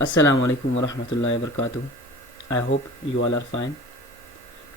Assalamu alaikum wa rahmatullahi wa barakatuh. I hope you all are fine.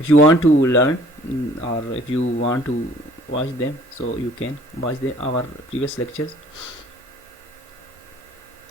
If you want to learn or if you want to watch them, so you can watch our previous lectures.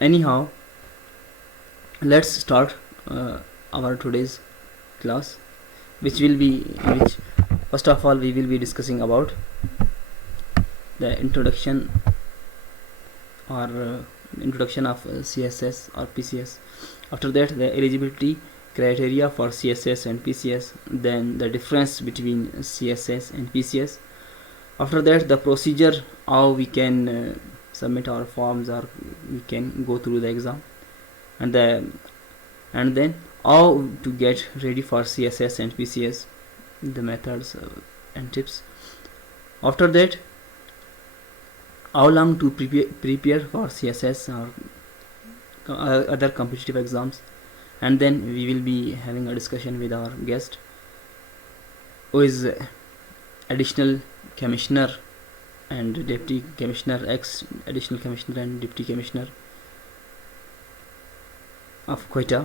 Anyhow, let's start our today's class, which first of all we will be discussing about the introduction of CSS or PCS. After that, the eligibility criteria for CSS and PCS, then the difference between CSS and PCS. After that, the procedure, how we can submit our forms or we can go through the exam, and then how to get ready for CSS and PCS, the methods and tips. After that, how long to prepare for CSS or other competitive exams, and then we will be having a discussion with our guest, who is additional commissioner and deputy commissioner, ex-additional commissioner and deputy commissioner of Quetta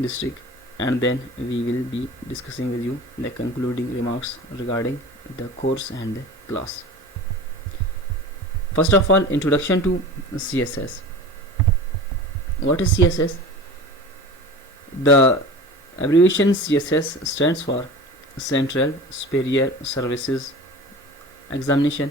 district, and then we will be discussing with you the concluding remarks regarding the course and the class. First of all, introduction to CSS. What is CSS? The abbreviation CSS stands for Central Superior Services Examination.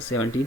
17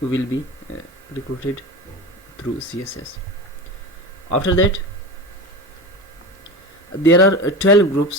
who will be recruited through CSS. After that, there are 12 groups,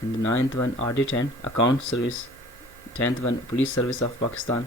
and the 9th one audit and account service, 10th one police service of Pakistan,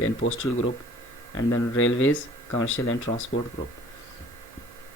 then postal group, and then railways, commercial and transport group.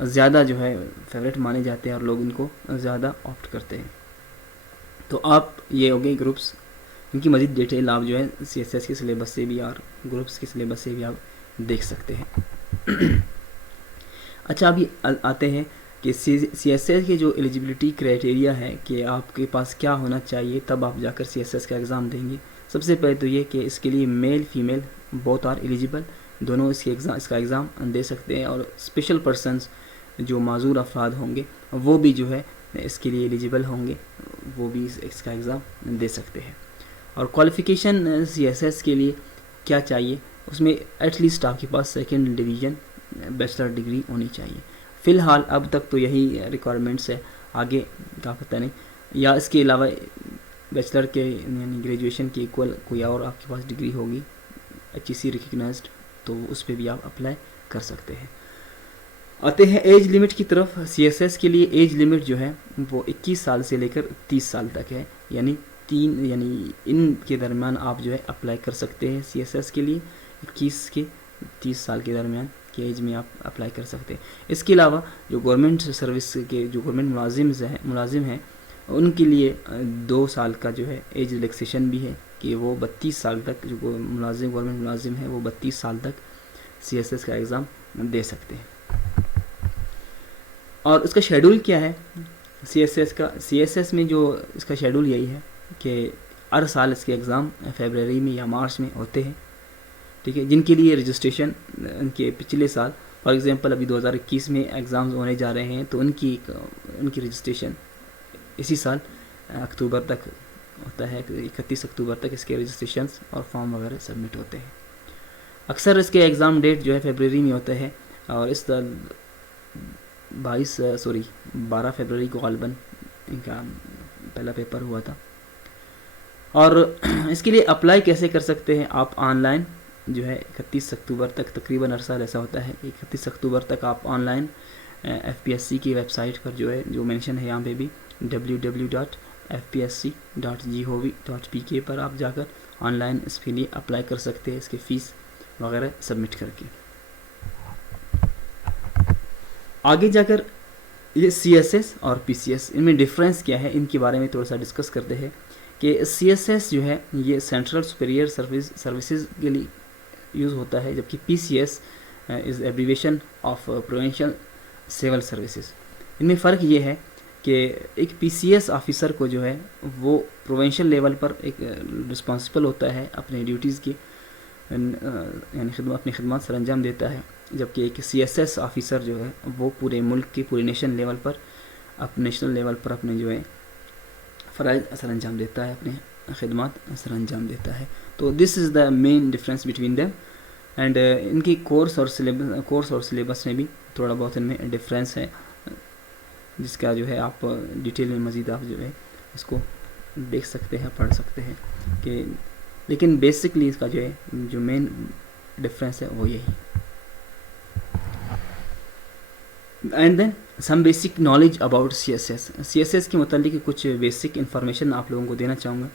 زیادہ جو ہے favourite مانے جاتے ہیں اور لوگ ان کو زیادہ آپٹ کرتے ہیں. تو آپ یہ ہو گئے گروپس. ان کی مزید ڈیٹیل آپ جو ہے سی ایس ایس کے سلیبس سے بھی اور گروپس کے سلیبس سے بھی آپ دیکھ سکتے ہیں. اچھا ابھی آتے ہیں کہ سی ایس ایس کے جو ایلیجبلٹی کرائٹیریا ہے کہ آپ کے پاس کیا ہونا چاہیے تب آپ جا کر سی ایس ایس کا ایگزام دیں گے. سب سے پہلے تو یہ کہ اس کے لیے male female both are eligible, دونوں اس کا ایگزام دے سکتے ہیں, اور اسپیشل پرسنس جو معذور افراد ہوں گے وہ بھی جو ہے اس کے لیے ایلیجیبل ہوں گے, وہ بھی اس کا ایگزام دے سکتے ہیں. اور کوالیفیکیشن سی ایس ایس کے لیے کیا چاہیے, اس میں ایٹ لیسٹ آپ کے پاس سیکنڈ ڈویژن بیچلر ڈگری ہونی چاہیے. فی الحال اب تک تو یہی ریکوائرمنٹس ہے, آگے کا پتہ نہیں, یا اس کے علاوہ بیچلر کے یعنی گریجویشن کے ایکول کوئی اور آپ کے پاس ڈگری ہوگی ایچ ای سی ریکگنائزڈ, تو اس پہ بھی آپ اپلائی کر سکتے ہیں. آتے ہیں ایج لمٹ کی طرف. سی ایس ایس کے لیے ایج لمٹ جو ہے وہ 21 سال سے لے کر 30 سال تک ہے, یعنی ان کے درمیان آپ جو ہے اپلائی کر سکتے ہیں سی ایس ایس کے لیے. 21 کے 30 سال کے درمیان کی ایج میں آپ اپلائی کر سکتے ہیں. اس کے علاوہ جو گورنمنٹ سروس کے جو گورنمنٹ ملازم ہیں ان کے لیے 2 سال کا جو ہے ایج ریلیکسیشن بھی ہے کہ وہ 32 سال تک, جو گورنمنٹ ملازم ہے وہ 32 سال تک سی ایس ایس کا ایگزام دے سکتے ہیں. اور اس کا شیڈول کیا ہے سی ایس ایس کا. سی ایس ایس میں جو اس کا شیڈول یہی ہے کہ ہر سال اس کے ایگزام فیبرری میں یا مارچ میں ہوتے ہیں, ٹھیک ہے, جن کے لیے رجسٹریشن ان کے پچھلے سال فار ایگزامپل ابھی 2021 میں ایگزامز ہونے جا رہے ہیں, تو ان کی رجسٹریشن اسی سال اکتوبر تک ہوتا ہے, 31 اکتوبر تک اس کے رجسٹریشنز اور فارم وغیرہ سبمٹ ہوتے ہیں. اکثر اس کے ایگزام ڈیٹ جو ہے فیبرری میں ہوتا ہے, اور اس سال 12 فیبرری کو غالباً ان کا پہلا پیپر ہوا تھا. اور اس کے لیے اپلائی کیسے کر سکتے ہیں آپ؟ آن لائن جو ہے 31 اکتوبر تک, تقریباً عرصہ ایسا ہوتا ہے 31 اکتوبر تک آپ online F P S C کی ویب سائٹ پر جو ہے, جو مینشن ہے یہاں پہ بھی www.fpsc.gov.pk پر آپ جا کر آن لائن اس کے لیے اپلائی کر سکتے ہیں, اس کی فیس وغیرہ سبمٹ کر کے. آگے جا کر یہ سی ایس ایس اور پی سی ایس, ان میں ڈفرینس کیا ہے, ان کے بارے میں تھوڑا سا ڈسکس کرتے ہیں. کہ سی ایس ایس جو ہے یہ سینٹرل سپیریئر سروسز کے لیے یوز ہوتا ہے, جبکہ P C S is abbreviation of provincial civil services. ان میں فرق یہ ہے کہ ایک پی سی ایس آفیسر کو جو ہے وہ پروونشل لیول پر ایک رسپانسبل ہوتا ہے اپنے ڈیوٹیز کی, یعنی اپنی خدمات سر انجام دیتا ہے, جبکہ ایک سی ایس ایس آفیسر جو ہے وہ پورے ملک کی پورے نیشنل لیول پر اپنے جو ہے فرائض سر انجام دیتا ہے, اپنے خدمات سر انجام دیتا ہے. تو this is the main difference between them. And ان کی کورس اور سلیبس میں بھی تھوڑا بہت ان میں ڈفرینس ہے, جس کا جو ہے آپ ڈیٹیل میں مزید آپ جو ہے اس کو دیکھ سکتے ہیں, پڑھ سکتے ہیں کہ, لیکن بیسکلی اس کا جو ہے جو مین ڈفرینس ہے وہ یہی. And then some basic knowledge about C S S. C S S کے متعلق کچھ بیسک انفارمیشن آپ لوگوں کو دینا چاہوں گا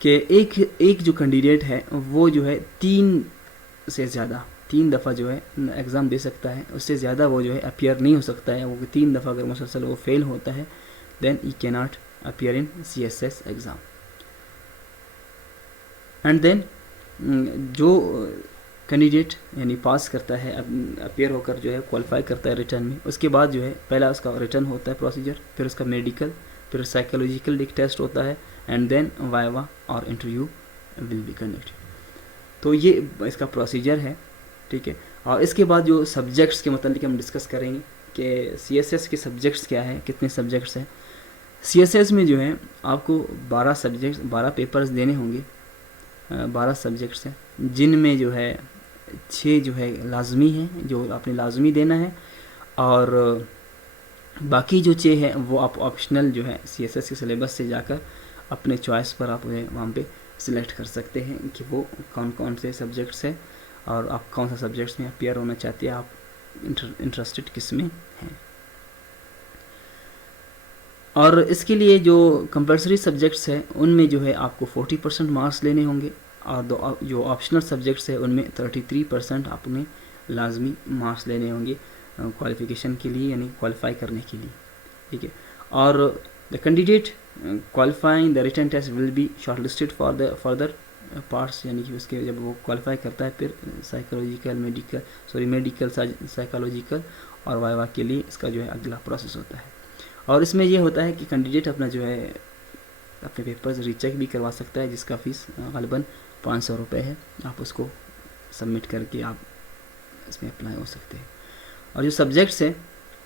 کہ ایک جو کینڈیڈیٹ ہے وہ جو ہے 3 دفعہ جو ہے ایگزام دے سکتا ہے, اس سے زیادہ وہ جو ہے اپیئر نہیں ہو سکتا ہے. وہ 3 دفعہ اگر مسلسل وہ فیل ہوتا ہے دین ای کی not appear in C S S exam. And then جو کینڈیڈیٹ یعنی پاس کرتا ہے, اپیئر ہو کر جو ہے کوالیفائی کرتا ہے ریٹرن میں, اس کے بعد جو ہے پہلا اس کا ریٹرن ہوتا ہے پروسیجر, پھر اس کا میڈیکل, پھر سائیکولوجیکل ایک ٹیسٹ ہوتا ہے, اینڈ دین وائوا اور انٹرویو ول بی کنڈکٹڈ. تو یہ اس کا پروسیجر ہے, ٹھیک ہے. اور اس کے بعد جو سبجیکٹس کے متعلق ہم ڈسکس کریں گے کہ سی ایس ایس کے سبجیکٹس کیا ہے, کتنے سبجیکٹس ہیں. سی ایس ایس میں جو ہے آپ کو 12 پیپرز دینے ہوں گے, 12 سبجیکٹس ہیں, جن میں جو ہے 6 جو ہے لازمی ہیں, جو آپ نے لازمی دینا ہے, اور باقی جو 6 ہیں وہ آپ آپشنل جو ہے سی ایس ایس کے سلیبس سے جا کر اپنے چوائس پر آپ وہاں پہ سلیکٹ کر سکتے ہیں کہ وہ کون سے سبجیکٹس ہیں اور آپ کون سا سبجیکٹس میں اپیئر ہونا چاہتے ہیں, آپ انٹرسٹڈ کس میں ہیں. اور اس کے لیے جو کمپلسری سبجیکٹس ہیں ان میں جو ہے آپ کو 40% مارکس لینے ہوں گے, اور جو آپشنل سبجیکٹس ہیں ان میں 33% آپ نے لازمی مارکس لینے ہوں گے. کوالیفیکیشن کے لیے یعنی کوالیفائی کرنے کے لیے. ٹھیک ہے. اور the candidate qualifying the written test will be shortlisted for the further parts, یعنی کہ اس کے جب وہ کوالیفائی کرتا ہے پھر میڈیکل سائیکالوجیکل اور وائوا کے لیے اس کا جو ہے اگلا پروسیس ہوتا ہے. اور اس میں یہ ہوتا ہے کہ کینڈیڈیٹ اپنا جو ہے اپنے پیپرز ری چیک بھی کروا سکتا ہے، جس کا فیس غالباً 500 روپے ہے. آپ اس کو سبمٹ کر کے آپ اس میں اپلائی ہو سکتے ہیں. اور جو سبجیکٹس ہیں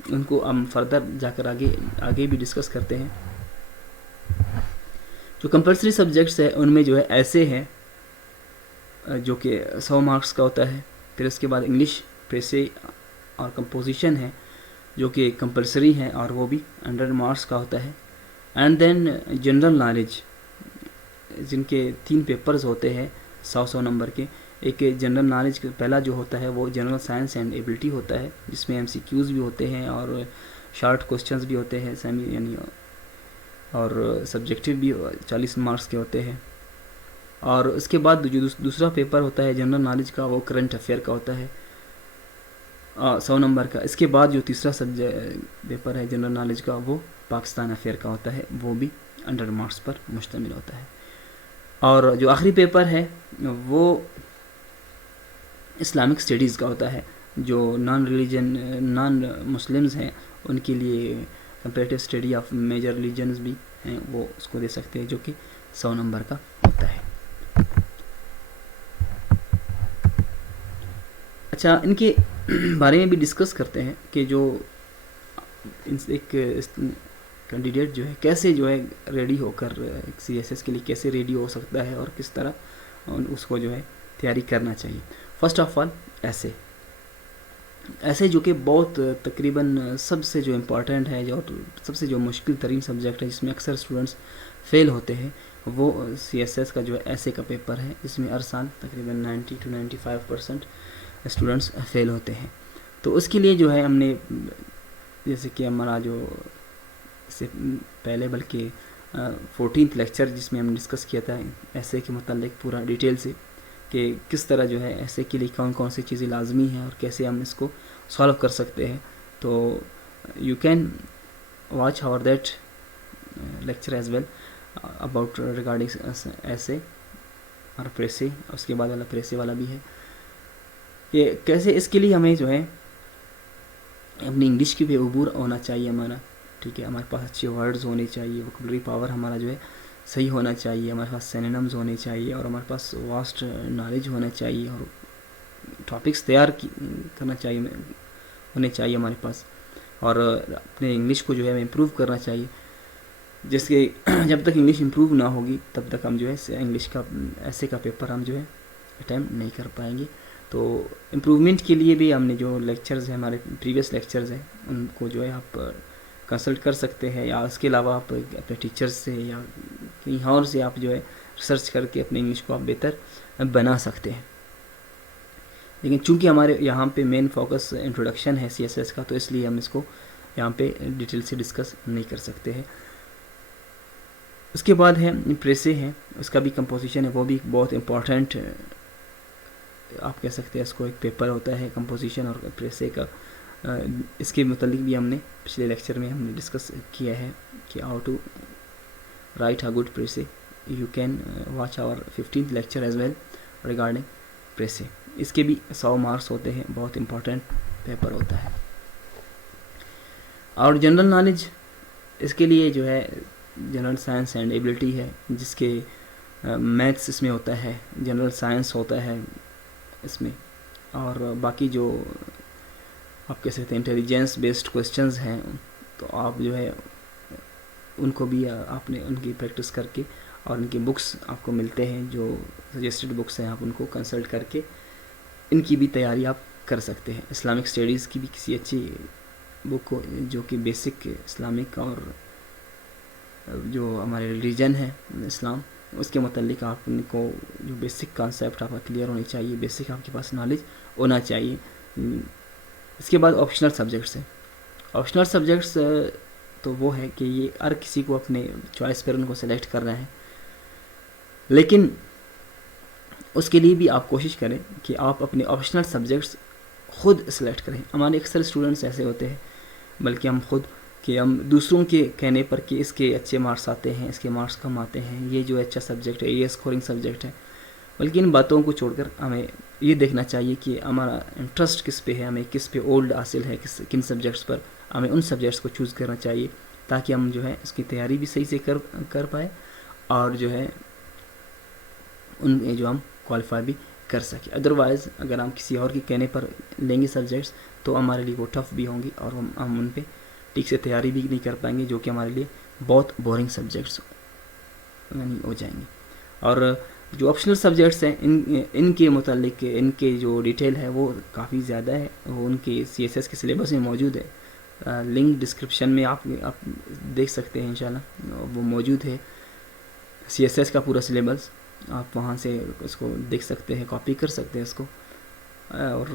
ان کو ہم فردر جا کر آگے بھی ڈسکس کرتے ہیں. جو کمپلسری سبجیکٹس ہیں ان میں جو ہے ایسے ہیں جو کہ 100 مارکس کا ہوتا ہے. پھر اس کے بعد انگلش، پریسے اور کمپوزیشن ہے جو کہ کمپلسری ہے اور وہ بھی 100 مارکس کا ہوتا ہے. اینڈ دین جنرل نالج جن کے 3 پیپرز ہوتے ہیں 100 نمبر کے. ایک جنرل نالج پہلا جو ہوتا ہے وہ جنرل سائنس اینڈ ایبلٹی ہوتا ہے، جس میں MCQs بھی ہوتے ہیں اور شارٹ کوسچنز بھی ہوتے ہیں یعنی اور سبجیکٹیو بھی 40 مارکس کے ہوتے ہیں. اور اس کے بعد جو دوسرا پیپر ہوتا ہے جنرل نالج کا وہ کرنٹ افیئر کا ہوتا ہے 100 نمبر کا. اس کے بعد جو تیسرا پیپر ہے جنرل نالج کا وہ پاکستان افیئر کا ہوتا ہے، وہ بھی 100 مارکس پر مشتمل ہوتا ہے. اور جو آخری پیپر ہے وہ اسلامک اسٹڈیز کا ہوتا ہے. جو نان مسلمز ہیں ان کے لیے comparative study of major religions بھی ہیں، وہ اس کو دے سکتے ہیں، جو کہ 100 نمبر کا ہوتا ہے. اچھا، ان کے بارے میں بھی ڈسکس کرتے ہیں کہ جو ایک کینڈیڈیٹ جو ہے کیسے جو ہے ریڈی ہو کر CSS کے لیے کیسے ریڈی ہو سکتا ہے اور کس طرح اس کو جو ہے تیاری کرنا چاہیے. فرسٹ آف آل ایسے جو کہ بہت تقریباً سب سے جو امپورٹنٹ ہے جو سب سے جو مشکل ترین سبجیکٹ ہے جس میں اکثر اسٹوڈنٹس فیل ہوتے ہیں وہ CSS کا جو ہے ایسے کا پیپر ہے، جس میں ہر سال تقریباً 90 to 95% اسٹوڈنٹس فیل ہوتے ہیں. تو اس کے لیے جو ہے ہم نے جیسے کہ ہمارا جو سے پہلے بلکہ 14th لیکچر جس میں ہم ڈسکس کیا تھا ایسے کے متعلق پورا ڈیٹیل سے کہ کس طرح جو ہے ایسے کے لیے کون کون سی چیزیں لازمی ہیں اور کیسے ہم اس کو سالو کر سکتے ہیں. تو یو کین واچ اور that lecture as well about regarding essay اور پریسے. اس کے بعد والا پریسے والا بھی ہے کہ کیسے اس کے لیے ہمیں جو ہے اپنی انگلش کی بھی عبور ہونا چاہیے ہمارا. ٹھیک ہے، ہمارے پاس اچھے ورڈز ہونے چاہیے، ووکیبلری پاور ہمارا جو ہے صحیح ہونا چاہیے، ہمارے پاس سینونمز ہونے چاہیے اور ہمارے پاس واسٹ نالج ہونا چاہیے اور ٹاپکس تیار کرنا چاہیے ہونے چاہیے ہمارے پاس. اور اپنے انگلش کو جو ہے امپروو کرنا چاہیے، جس کے جب تک انگلش امپروو نہ ہوگی تب تک ہم جو ہے انگلش کا ایسے کا پیپر ہم جو ہے اٹیمپٹ نہیں کر پائیں گے. تو امپروومنٹ کے لیے بھی ہم نے جو لیکچرز ہیں ہمارے پریویس لیکچرز ہیں ان کو جو ہے آپ کنسلٹ کر سکتے ہیں، یا اس کے علاوہ آپ اپنے ٹیچرز سے یا کہیں اور سے آپ جو ہے ریسرچ کر کے اپنے انگلش کو آپ بہتر بنا سکتے ہیں. لیکن چونکہ ہمارے یہاں پہ مین فوکس انٹروڈکشن ہے CSS کا، تو اس لیے ہم اس کو یہاں پہ ڈیٹیل سے ڈسکس نہیں کر سکتے ہیں. اس کے بعد ہے پریسے ہے، اس کا بھی کمپوزیشن ہے، وہ بھی بہت امپورٹنٹ آپ کہہ سکتے ہیں اس کو ایک پیپر ہوتا ہے کمپوزیشن اور پریسے کا. اس کے متعلق بھی ہم نے پچھلے لیکچر میں ہم نے ڈسکس کیا ہے کہ how to write a good precis. You can watch our 15th lecture as well regarding precis. اس کے بھی 100 مارکس ہوتے ہیں، بہت امپورٹنٹ پیپر ہوتا ہے. اور جنرل نالج اس کے لیے جو ہے جنرل سائنس اینڈ ایبلٹی ہے، جس کے میتھس اس میں ہوتا ہے، جنرل سائنس ہوتا ہے اس میں، اور باقی جو آپ کہہ سکتے ہیں انٹیلیجنس بیسڈ کوسچنز ہیں تو آپ جو ہے ان کو بھی آپ نے ان کی پریکٹس کر کے اور ان کے بکس آپ کو ملتے ہیں جو سجیسٹڈ بکس ہیں، آپ ان کو کنسلٹ کر کے ان کی بھی تیاری آپ کر سکتے ہیں. اسلامک اسٹڈیز کی بھی کسی اچھی بک کو جو کہ بیسک اسلامک اور جو ہمارے ریلیجن ہے اسلام اس کے متعلق آپ ان کو جو بیسک کانسیپٹ آپ کا کلیئر ہونی چاہیے، بیسک آپ کے پاس نالج ہونا چاہیے. اس کے بعد آپشنل سبجیکٹس ہیں. آپشنل سبجیکٹس تو وہ ہے کہ یہ ہر کسی کو اپنے چوائس پر ان کو سلیکٹ کرنا ہے، لیکن اس کے لیے بھی آپ کوشش کریں کہ آپ اپنے آپشنل سبجیکٹس خود سلیکٹ کریں. ہمارے اکثر اسٹوڈنٹس ایسے ہوتے ہیں بلکہ ہم خود کہ ہم دوسروں کے کہنے پر کہ اس کے اچھے مارکس آتے ہیں, اس کے مارکس کم آتے ہیں, یہ جو اچھا سبجیکٹ ہے, یہ اسکورنگ سبجیکٹ ہے, بلکہ ان باتوں کو چھوڑ کر ہمیں یہ دیکھنا چاہیے کہ ہمارا انٹرسٹ کس پہ ہے, ہمیں کس پہ اولڈ حاصل ہے, کن سبجیکٹس پر, ہمیں ان سبجیکٹس کو چوز کرنا چاہیے تاکہ ہم جو ہے اس کی تیاری بھی صحیح سے کر پائے اور جو ہے ان جو ہم کوالیفائی بھی کر سکیں. ادروائز اگر ہم کسی اور کے کہنے پر لیں گے سبجیکٹس تو ہمارے لیے وہ ٹف بھی ہوں گی اور ہم ان پہ ٹھیک سے تیاری بھی نہیں کر پائیں گے, جو کہ ہمارے لیے بہت بورنگ سبجیکٹس یعنی ہو جائیں گے. اور جو آپشنل سبجیکٹس ہیں ان کے متعلق ان کے جو ڈیٹیل ہے وہ کافی زیادہ ہے, وہ ان کے سی ایس ایس کے سلیبس میں موجود ہے. لنک ڈسکرپشن میں آپ دیکھ سکتے ہیں انشاءاللہ, وہ موجود ہے سی ایس ایس کا پورا سلیبس, آپ وہاں سے اس کو دیکھ سکتے ہیں, کاپی کر سکتے ہیں اس کو. اور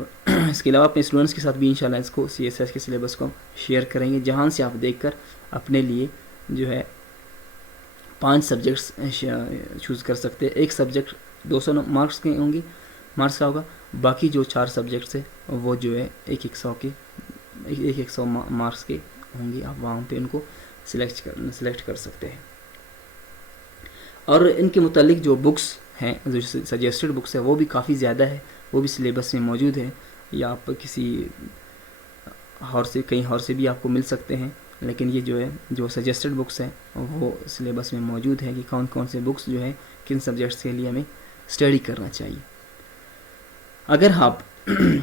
اس کے علاوہ اپنے اسٹوڈنٹس کے ساتھ بھی انشاءاللہ اس کو سی ایس ایس کے سلیبس کو شیئر کریں گے, جہاں سے آپ دیکھ کر اپنے لیے جو ہے 5 سبجیکٹس چوز کر سکتے ہیں. ایک سبجیکٹ 200 مارکس کے ہوں گی, مارکس کا ہوگا, باقی جو 4 سبجیکٹس ہیں وہ جو ہے 100 مارکس کے ہوں گی. آپ وہاں پہ ان کو سلیکٹ کر سکتے ہیں. اور ان کے متعلق جو بکس ہیں, جو سجیسٹڈ بکس ہے وہ بھی کافی زیادہ ہے, وہ بھی سلیبس میں موجود ہے, یا آپ کسی کہیں اور سے بھی آپ کو مل سکتے ہیں. لیکن یہ جو ہے جو سجیسٹڈ بکس ہیں وہ سلیبس میں موجود ہے کہ کون کون سے بکس جو ہے کن سبجیکٹس کے لیے ہمیں اسٹڈی کرنا چاہیے. اگر آپ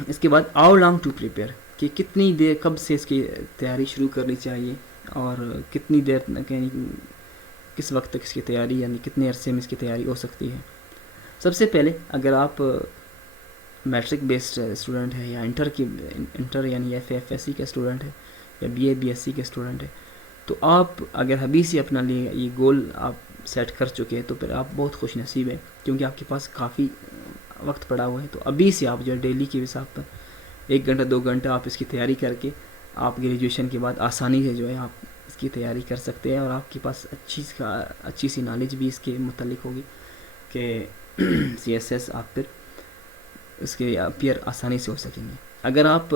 اس کے بعد ہاؤ لانگ ٹو پریپیئر, کہ کتنی دیر, کب سے اس کی تیاری شروع کرنی چاہیے اور کتنی دیر یعنی کس وقت تک اس کی تیاری, یعنی کتنے عرصے میں اس کی تیاری ہو سکتی ہے. سب سے پہلے اگر آپ میٹرک بیسڈ اسٹوڈنٹ ہے یا انٹر یعنی ایف ایس سی کا اسٹوڈنٹ ہے یا بی ایس سی کے اسٹوڈنٹ ہے, تو آپ اگر ابھی سے اپنا لیے یہ گول آپ سیٹ کر چکے ہیں تو پھر آپ بہت خوش نصیب ہیں, کیونکہ آپ کے پاس کافی وقت پڑا ہوا ہے. تو ابھی سے آپ جو ہے ڈیلی کے حساب پر 1 گھنٹہ 2 گھنٹہ آپ اس کی تیاری کر کے آپ گریجویشن کے بعد آسانی سے جو ہے آپ اس کی تیاری کر سکتے ہیں, اور آپ کے پاس اچھی سی نالج بھی اس کے متعلق ہوگی کہ سی ایس ایس آپ پھر اس کے اپیئر آسانی سے ہو سکیں گے. اگر آپ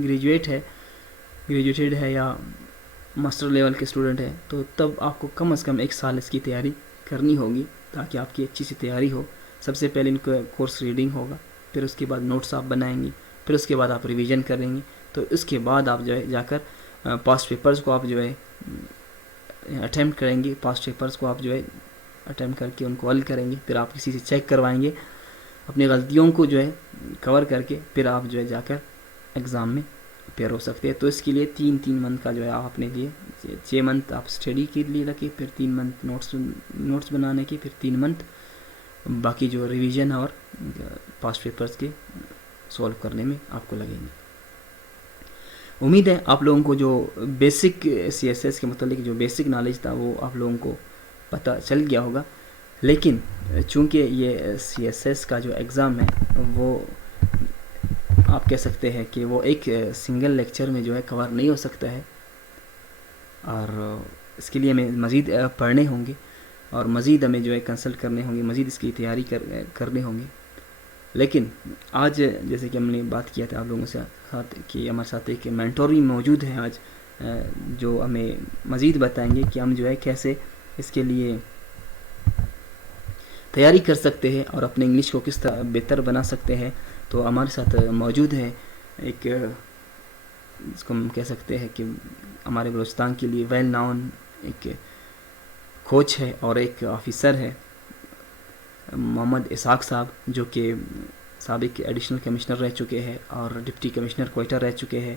گریجویٹڈ ہے یا ماسٹر لیول کے اسٹوڈنٹ ہے تو تب آپ کو کم از کم 1 سال اس کی تیاری کرنی ہوگی تاکہ آپ کی اچھی سی تیاری ہو. سب سے پہلے ان کو کورس ریڈنگ ہوگا, پھر اس کے بعد نوٹس آپ بنائیں گے, پھر اس کے بعد آپ ریویژن کریں گے. تو اس کے بعد آپ جو ہے جا کر پاسٹ پیپرز کو آپ جو ہے اٹیمپٹ کریں گے, پاسٹ پیپرز کو آپ جو ہے اٹیمپٹ کر کے ان کو حل کریں گے. پھر آپ کسی سے چیک کروائیں گے اپنی غلطیوں کو جو ہے کور کر کے, پھر آپ جو ہے جا کر ایگزام میں اپیئر ہو سکتے ہیں. تو اس کے لیے 3 منتھ کا جو ہے آپ اپنے لیے 6 منتھ آپ اسٹڈی کے لیے رکھیں, پھر 3 منتھ نوٹس بنانے کے, پھر 3 منتھ باقی جو ریویژن اور پاسٹ پیپرز کے سولو کرنے میں آپ کو لگیں گے. امید ہے آپ لوگوں کو جو بیسک سی ایس ایس کے متعلق جو بیسک نالج تھا وہ آپ لوگوں کو پتہ چل گیا ہوگا. لیکن چونکہ یہ سی ایس ایس کا جو ایگزام ہے وہ آپ کہہ سکتے ہیں کہ وہ ایک سنگل لیکچر میں جو ہے کور نہیں ہو سکتا ہے, اور اس کے لیے ہمیں مزید پڑھنے ہوں گے اور مزید ہمیں جو ہے کنسلٹ کرنے ہوں گے, مزید اس کی تیاری کرنے ہوں گے. لیکن آج جیسے کہ ہم نے بات کیا تھا آپ لوگوں سے ساتھ کہ ہمارے ساتھ ایک مینٹور بھی موجود ہے آج, جو ہمیں مزید بتائیں گے کہ ہم جو ہے کیسے اس کے لیے تیاری کر سکتے ہیں اور اپنے انگلش کو کس طرح بہتر بنا سکتے ہیں. تو ہمارے ساتھ موجود ہے ایک, اس کو ہم کہہ سکتے ہیں کہ ہمارے بلوچستان کے لیے ویل ناؤن ایک کوچ ہے اور ایک آفیسر ہے, محمد اسحاق صاحب, جو کہ سابق ایڈیشنل کمشنر رہ چکے ہیں اور ڈپٹی کمشنر کوئٹہ رہ چکے ہیں,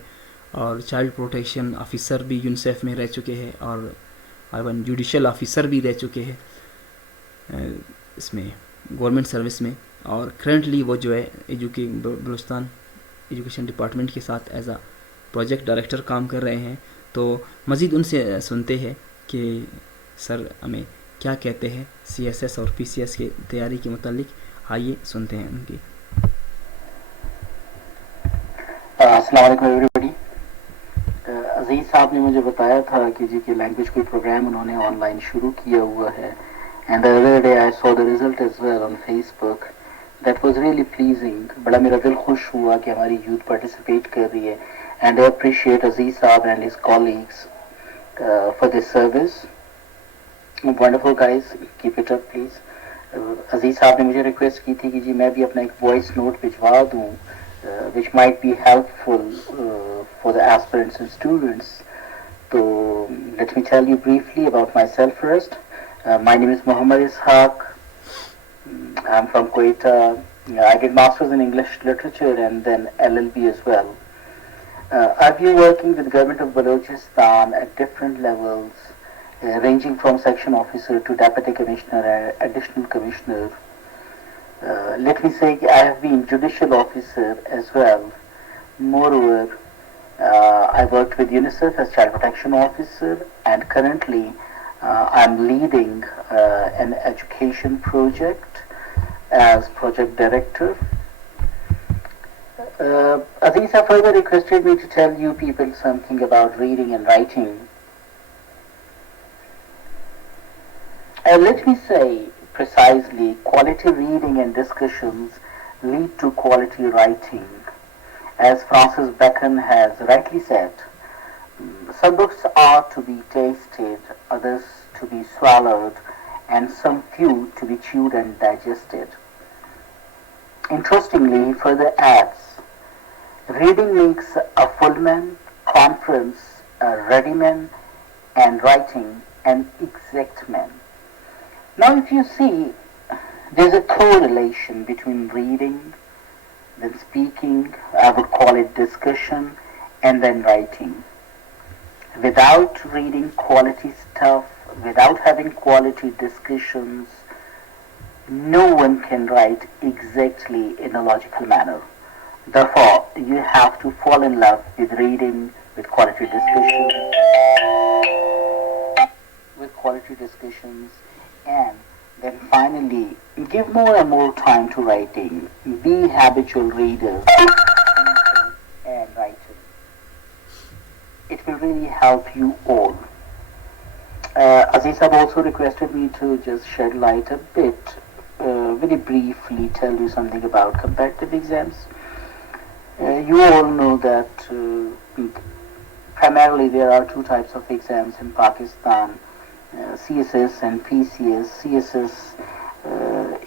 اور چائلڈ پروٹیکشن آفیسر بھی یونیسیف میں رہ چکے ہیں, اور ایون جوڈیشل آفیسر بھی رہ چکے ہیں اس میں گورنمنٹ سروس میں. اور کرنٹلی وہ جو ہے بلوچستان ایجوکیشن ڈپارٹمنٹ کے ساتھ ایز اے پروجیکٹ ڈائریکٹر کام کر رہے ہیں. تو مزید ان سے سنتے ہیں کہ سر ہمیں کیا کہتے ہیں سی ایس ایس اور پی سی ایس کی تیاری کے متعلق. آئیے سنتے ہیں ان کی. السلام علیکم ایوری بڈی. عزیز صاحب نے مجھے بتایا تھا کہ جی کہ لینگویج کوئی پروگرام انہوں نے آن لائن شروع کیا ہوا ہے, and the other day I saw the result as well on Facebook. That was really pleasing. بڑا میرا دل خوش ہوا کہ ہماری youth participate کر رہی ہے. And I appreciate Aziz Saab and his colleagues for this service. Wonderful guys, keep it up please. عزیز صاحب نے مجھے ریکویسٹ کی تھی کہ جی میں بھی اپنا ایک وائس نوٹ بھجوا دوں which might be helpful for the aspirants and students. So let me tell you briefly about myself first. My name is Muhammad Ishaq. I'm from Quetta. I did Masters in English Literature and then LLB as well. I've been working with the government of Balochistan at different levels, ranging from section officer to deputy commissioner and additional commissioner. Let me say I have been judicial officer as well. Moreover, I worked with UNICEF as child protection officer, and currently I'm leading an education project as project director. Aziza further requested me to tell you people something about reading and writing. Let me say precisely, quality reading and discussions lead to quality writing. As Francis Bacon has rightly said, some books are to be tasted, others to be swallowed, and some few to be chewed and digested. Interestingly, he further adds, reading makes a full man, conference a ready man, and writing an exact man. Now if you see, there's a correlation between reading, then speaking, I would call it discussion, and then writing. Without reading quality stuff, without having quality discussions, no one can write exactly in a logical manner. Therefore, you have to fall in love with reading, with quality discussions, and then finally give more and more time to writing. Be habitual readers and writing. It will really help you all. Aziz have also requested me to just shed light a bit, very briefly tell you something about competitive exams. You all know that primarily there are two types of exams in Pakistan, CSS and PCS. CSS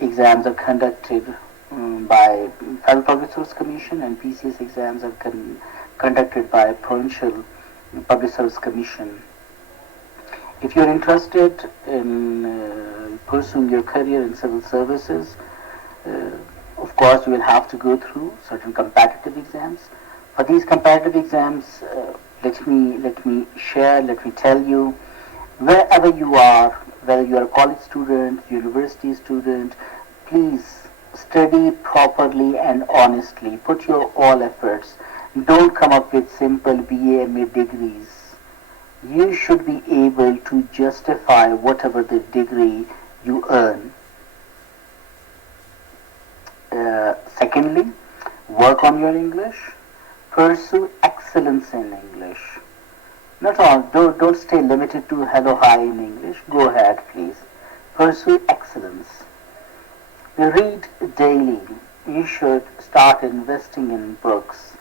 exams are conducted by Federal Public Service Commission, and PCS exams are conducted by Provincial Public Service Commission. If you're interested in pursuing your career in civil services, of course you will have to go through certain competitive exams. For these competitive exams, let me tell you, wherever you are, whether you are a college student, university student, please study properly and honestly. Put your all efforts. Don't come up with simple BA, MA degrees. You should be able to justify whatever the degree you earn. Secondly, work on your English. Pursue excellence in English. Not all, don't stay limited to hello, hi in English. Go ahead, please. Pursue excellence. Read daily. You should start investing in books.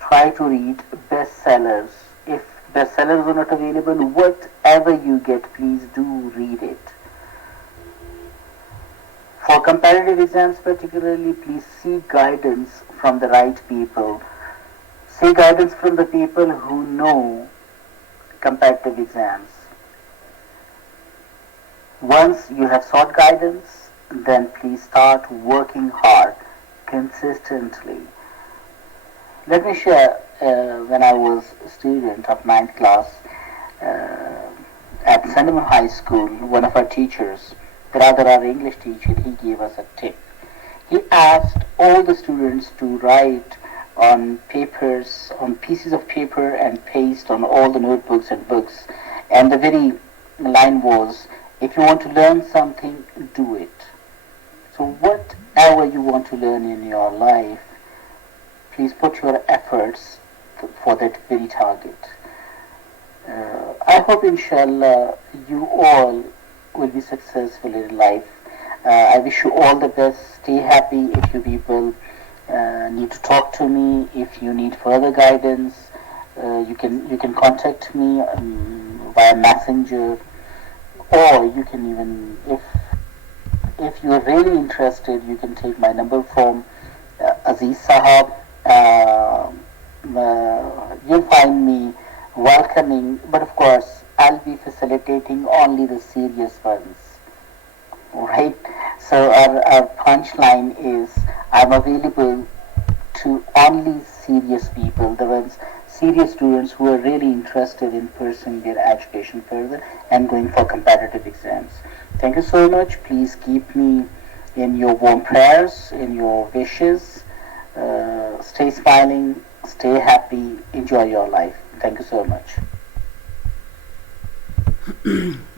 Try to read bestsellers. If bestsellers are not available, whatever you get, please do read it. For competitive exams particularly, please seek guidance from the right people. Seek guidance from the people who know competitive exams. Once you have sought guidance, then please start working hard, consistently. Let me share, when I was a student of 9th class at Sandaman High School, one of our teachers, rather our English teacher, he gave us a tip. He asked all the students to write on papers, on pieces of paper, and paste on all the notebooks and books. And the very line was, if you want to learn something, do it. So whatever you want to learn in your life, please put your efforts for that very target. I hope inshallah you all will be successful in life. I wish you all the best. Stay happy. If you people need to talk to me, if you need further guidance, you can contact me via messenger, or you can even, if you are really interested, you can take my number from Aziz Sahab. You'll find me welcoming, but of course I'll be facilitating only the serious ones. Right? So our punchline is, I'm available to only serious people, the ones, serious students who are really interested in pursuing their education further and going for competitive exams. Thank you so much. Please keep me in your warm prayers, in your wishes. Stay smiling, stay happy, enjoy your life. Thank you so much.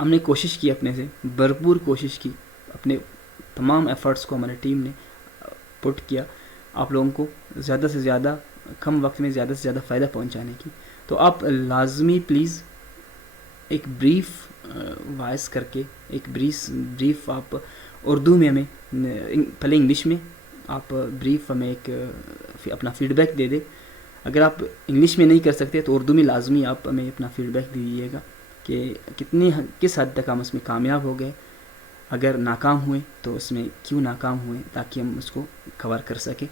ہم نے کوشش کی اپنے سے بھرپور کوشش کی, اپنے تمام ایفرٹس کو ہماری ٹیم نے پٹ کیا آپ لوگوں کو زیادہ سے زیادہ کم وقت میں زیادہ سے زیادہ فائدہ پہنچانے کی. تو آپ لازمی پلیز ایک بریف وائس کر کے ایک بریف آپ اردو میں ہمیں, پہلے انگلش میں آپ بریف ہمیں ایک اپنا فیڈ بیک دے دیں. اگر آپ انگلش میں نہیں کر سکتے تو اردو میں لازمی آپ ہمیں اپنا فیڈ بیک دیجیے گا کہ کس حد تک ہم اس میں کامیاب ہو گئے, اگر ناکام ہوئے تو اس میں کیوں ناکام ہوئے, تاکہ ہم اس کو کور کر سکیں.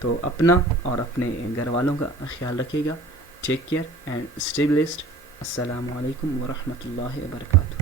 تو اپنا اور اپنے گھر والوں کا خیال رکھیے گا. Take care and stay blessed. السلام علیکم ورحمۃ اللہ وبرکاتہ.